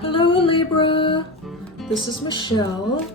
Hello Libra, this is Michelle,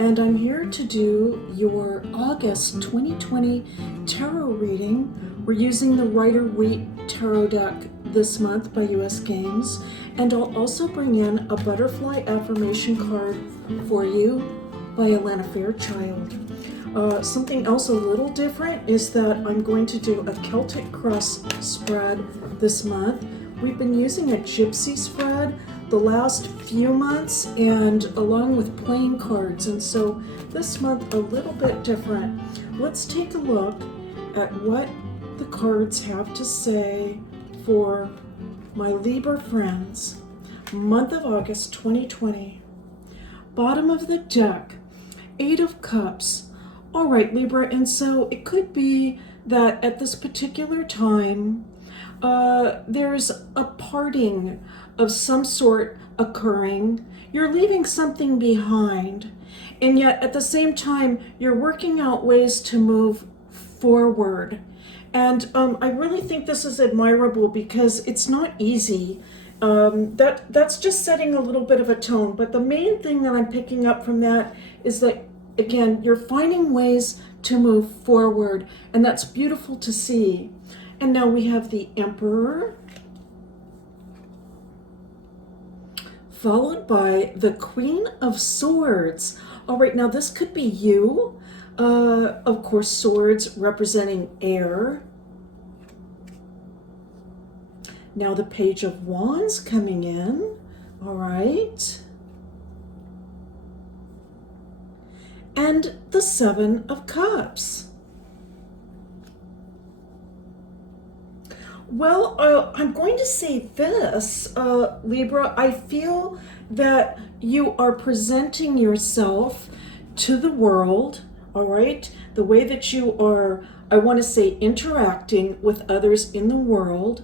and I'm here to do your August 2020 tarot reading. We're using the Rider-Waite Tarot deck this month by US Games, and I'll also bring in a butterfly affirmation card for you by Alana Fairchild. Something else a little different is that I'm going to do a Celtic Cross spread this month. We've been using a gypsy spread the last few months, and along with playing cards, and so this month a little bit different. Let's take a look at what the cards have to say for my Libra friends, month of August 2020. Bottom of the deck, 8 of Cups. All right, Libra, and so it could be that at this particular time, there's a parting of some sort occurring. You're leaving something behind, and yet at the same time, you're working out ways to move forward. And I really think this is admirable because it's not easy. That's just setting a little bit of a tone. But the main thing that I'm picking up from that is that, again, you're finding ways to move forward, and that's beautiful to see. And now we have the Emperor, followed by the Queen of Swords. All right, now this could be you. Of course, swords representing air. Now the Page of Wands coming in. All right. And the Seven of Cups. Well, I'm going to say this, Libra. I feel that you are presenting yourself to the world, all right? The way that you are, I want to say, interacting with others in the world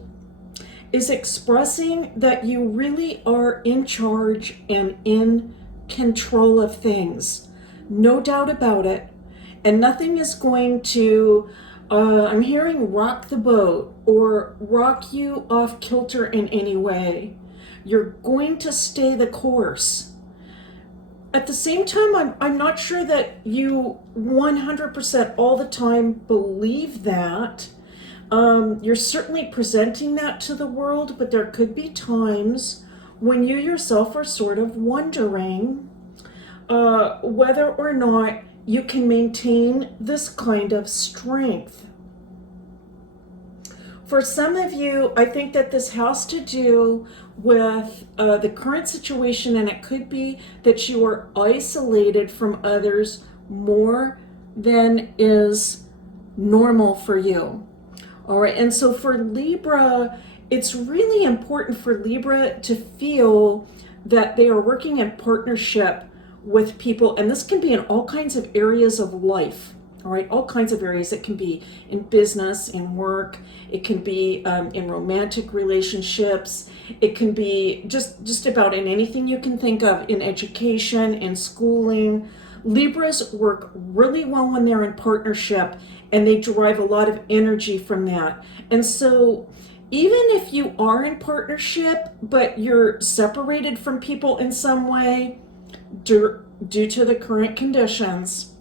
is expressing that you really are in charge and in control of things. No doubt about it. And nothing is going to, I'm hearing rock the boat or rock you off kilter in any way. You're going to stay the course. At the same time, I'm not sure that you 100% all the time believe that. You're certainly presenting that to the world, but there could be times when you yourself are sort of wondering whether or not you can maintain this kind of strength. For some of you, I think that this has to do with the current situation, and it could be that you are isolated from others more than is normal for you. All right, and so for Libra, it's really important for Libra to feel that they are working in partnership with people, and this can be in all kinds of areas of life. All right, all kinds of areas. It can be in business, in work. It can be in romantic relationships. It can be just about in anything you can think of, in education, in schooling. Libras work really well when they're in partnership, and they derive a lot of energy from that. And so even if you are in partnership, but you're separated from people in some way due to the current conditions,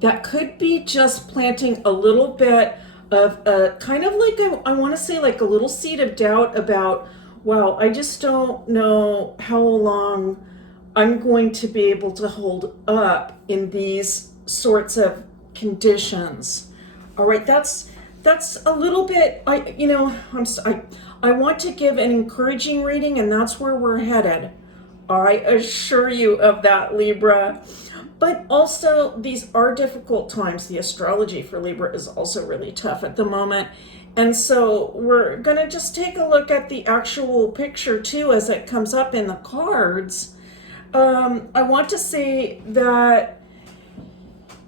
that could be just planting a little bit of a kind of like I want to say like a little seed of doubt about, wow, I just don't know how long I'm going to be able to hold up in these sorts of conditions. All right, that's a little bit, I want to give an encouraging reading, and that's where we're headed. I assure you of that, Libra. But also, these are difficult times. The astrology for Libra is also really tough at the moment. And so we're going to just take a look at the actual picture, too, as it comes up in the cards. I want to say that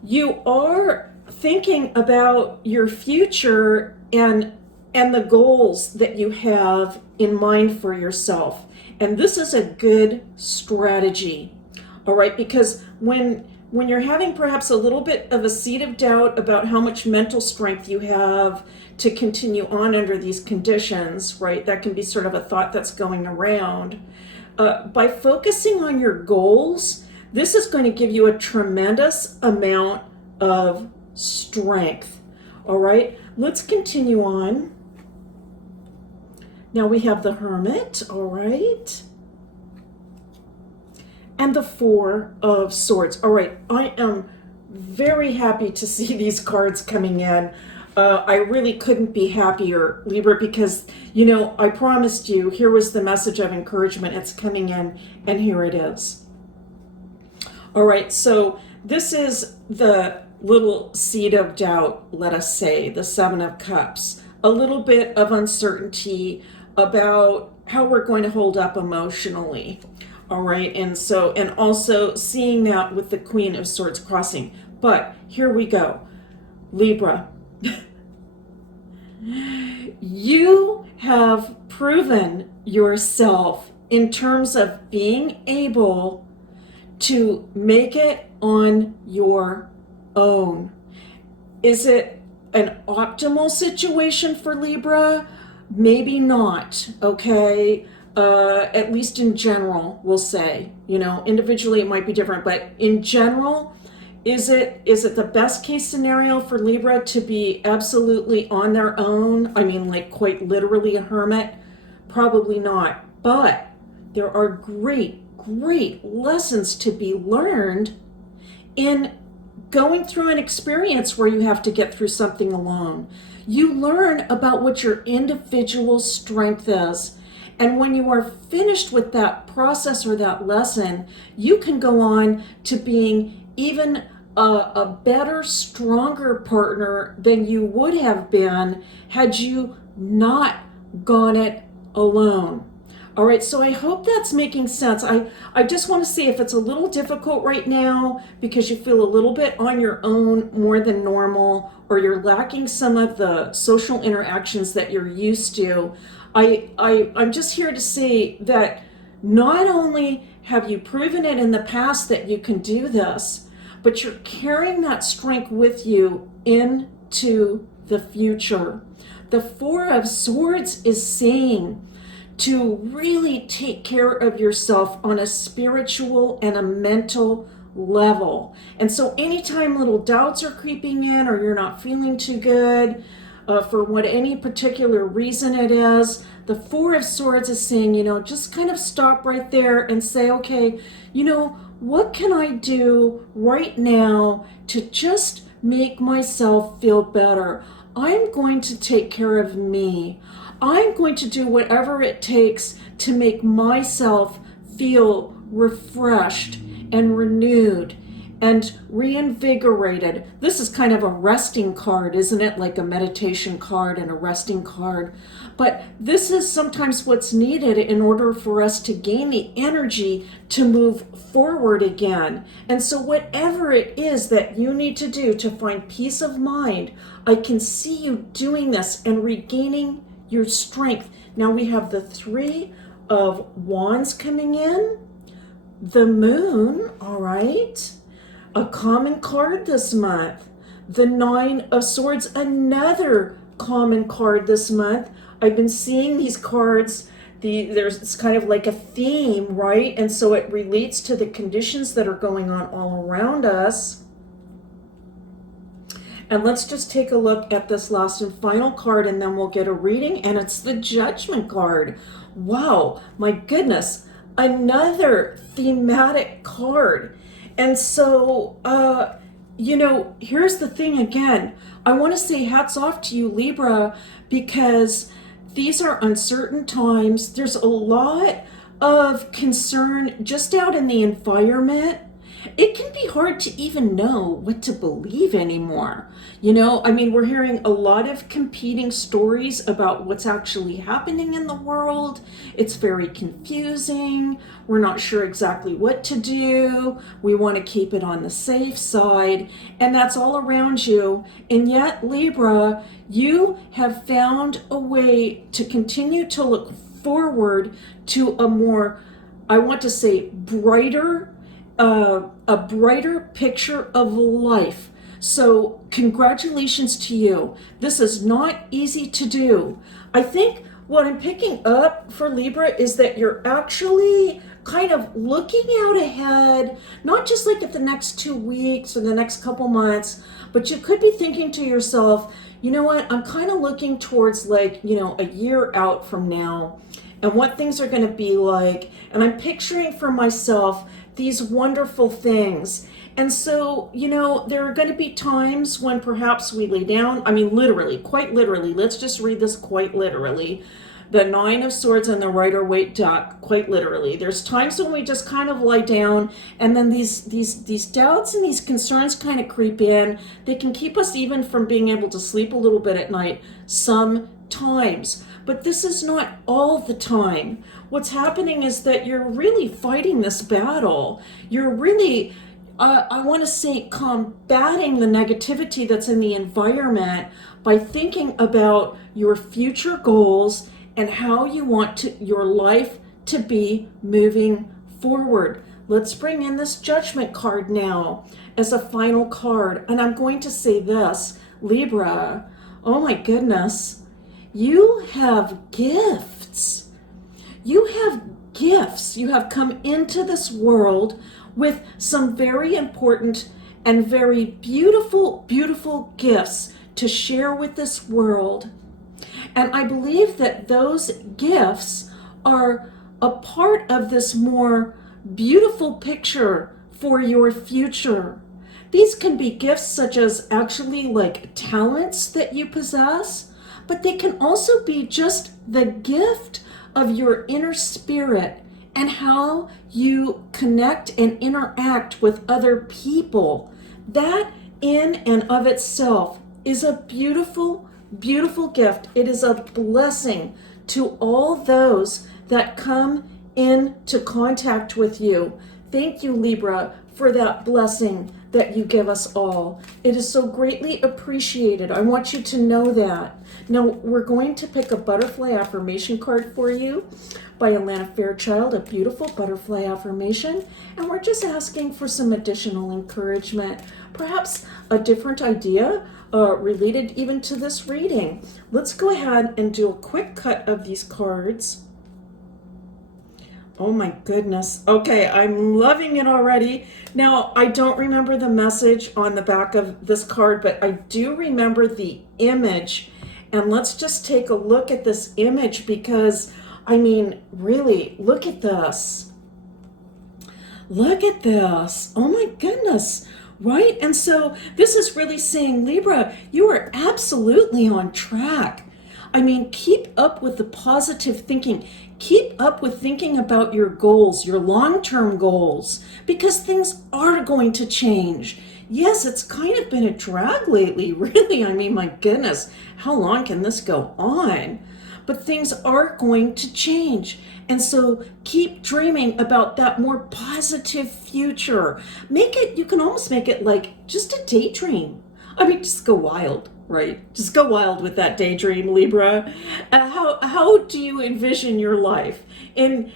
you are thinking about your future and the goals that you have in mind for yourself. And this is a good strategy. All right, because when when you're having perhaps a little bit of a seed of doubt about how much mental strength you have to continue on under these conditions, right? That can be sort of a thought that's going around. By focusing on your goals, this is going to give you a tremendous amount of strength. All right, let's continue on. Now we have the Hermit, all right, and the Four of Swords. All right, I am very happy to see these cards coming in. I really couldn't be happier, Libra, because, you know, I promised you, here was the message of encouragement. It's coming in, and here it is. All right, so this is the little seed of doubt, let us say, the Seven of Cups. A little bit of uncertainty about how we're going to hold up emotionally. All right, and also seeing that with the Queen of Swords crossing. But here we go, Libra. You have proven yourself in terms of being able to make it on your own. Is it an optimal situation for Libra? Maybe not, okay? At least in general, we'll say. You know, individually it might be different, but in general, is it the best case scenario for Libra to be absolutely on their own? I mean, like quite literally a hermit? Probably not. But there are great lessons to be learned in going through an experience where you have to get through something alone. You learn about what your individual strength is. And when you are finished with that process or that lesson, you can go on to being even a better, stronger partner than you would have been had you not gone it alone. All right, so I hope that's making sense. I just want to see if it's a little difficult right now because you feel a little bit on your own more than normal, or you're lacking some of the social interactions that you're used to. I'm just here to say that not only have you proven it in the past that you can do this, but you're carrying that strength with you into the future. The Four of Swords is saying to really take care of yourself on a spiritual and a mental level. And so anytime little doubts are creeping in, or you're not feeling too good, for what any particular reason it is, the Four of Swords is saying, you know, just kind of stop right there and say, okay, you know, what can I do right now to just make myself feel better? I'm going to take care of me. I'm going to do whatever it takes to make myself feel refreshed and renewed and reinvigorated. This is kind of a resting card, isn't it? Like a meditation card and a resting card. But this is sometimes what's needed in order for us to gain the energy to move forward again. And so whatever it is that you need to do to find peace of mind, I can see you doing this and regaining your strength. Now we have the Three of Wands coming in, the Moon, all right, a common card this month, the Nine of Swords, another common card this month. I've been seeing these cards, it's kind of like a theme, right? And so it relates to the conditions that are going on all around us. And let's just take a look at this last and final card, and then we'll get a reading, and it's the Judgment card. Wow, my goodness, another thematic card. And so, you know, here's the thing again. I want to say hats off to you, Libra, because these are uncertain times. There's a lot of concern just out in the environment. It can be hard to even know what to believe anymore. You know, I mean, we're hearing a lot of competing stories about what's actually happening in the world. It's very confusing. We're not sure exactly what to do. We want to keep it on the safe side, and that's all around you. And yet, Libra, you have found a way to continue to look forward to a more, I want to say, brighter, a brighter picture of life. So congratulations to you. This is not easy to do. I think what I'm picking up for Libra is that you're actually kind of looking out ahead, not just like at the next 2 weeks or the next couple months, but you could be thinking to yourself, you know what, I'm kind of looking towards like, a year out from now and what things are going to be like. And I'm picturing for myself these wonderful things. And so, there are going to be times when perhaps we lay down, literally, quite literally, let's just read this quite literally. The Nine of Swords and the Rider-Waite deck, quite literally. There's times when we just kind of lie down, and then these doubts and these concerns kind of creep in. They can keep us even from being able to sleep a little bit at night sometimes. But this is not all the time. What's happening is that you're really fighting this battle. You're really, I want to say, combating the negativity that's in the environment by thinking about your future goals and how you want your life to be moving forward. Let's bring in this Judgment card now as a final card. And I'm going to say this, Libra, oh my goodness, you have gifts. You have gifts. You have come into this world with some very important and very beautiful, beautiful gifts to share with this world. And I believe that those gifts are a part of this more beautiful picture for your future. These can be gifts such as actually like talents that you possess, but they can also be just the gift of your inner spirit and how you connect and interact with other people. That in and of itself is a beautiful, beautiful gift. It is a blessing to all those that come into contact with you. Thank you, Libra, for that blessing that you give us all. It is so greatly appreciated. I want you to know that. Now, we're going to pick a butterfly affirmation card for you by Alana Fairchild, a beautiful butterfly affirmation. And we're just asking for some additional encouragement, perhaps a different idea related even to this reading. Let's go ahead and do a quick cut of these cards. Oh my goodness. Okay, I'm loving it already. Now, I don't remember the message on the back of this card, but I do remember the image. And let's just take a look at this image because, really, look at this. Look at this. Oh my goodness. Right? And so this is really saying, Libra, you are absolutely on track. Keep up with the positive thinking. Keep up with thinking about your goals, your long-term goals, because things are going to change. Yes, it's kind of been a drag lately, really. My goodness, how long can this go on? But things are going to change. And so keep dreaming about that more positive future. You can almost make it like just a daydream. Just go wild, right? Just go wild with that daydream, Libra. How do you envision your life? And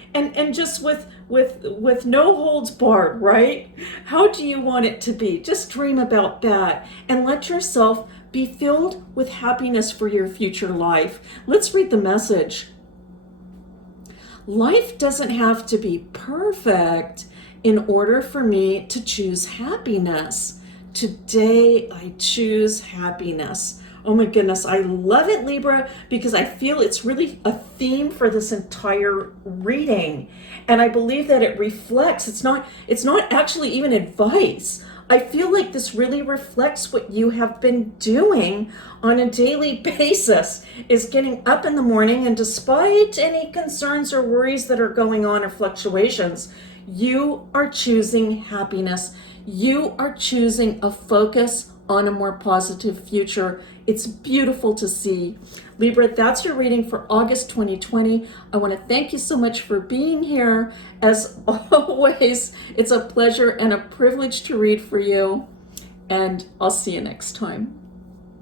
just with no holds barred, right? How do you want it to be? Just dream about that and let yourself be filled with happiness for your future life. Let's read the message. Life doesn't have to be perfect in order for me to choose happiness. Today, I choose happiness. Oh my goodness, I love it, Libra, because I feel it's really a theme for this entire reading. And I believe that it reflects, it's not actually even advice. I feel like this really reflects what you have been doing on a daily basis, is getting up in the morning, and despite any concerns or worries that are going on or fluctuations, you are choosing happiness. You are choosing a focus on a more positive future. It's beautiful to see. Libra, that's your reading for August 2020. I want to thank you so much for being here. As always, it's a pleasure and a privilege to read for you. And I'll see you next time.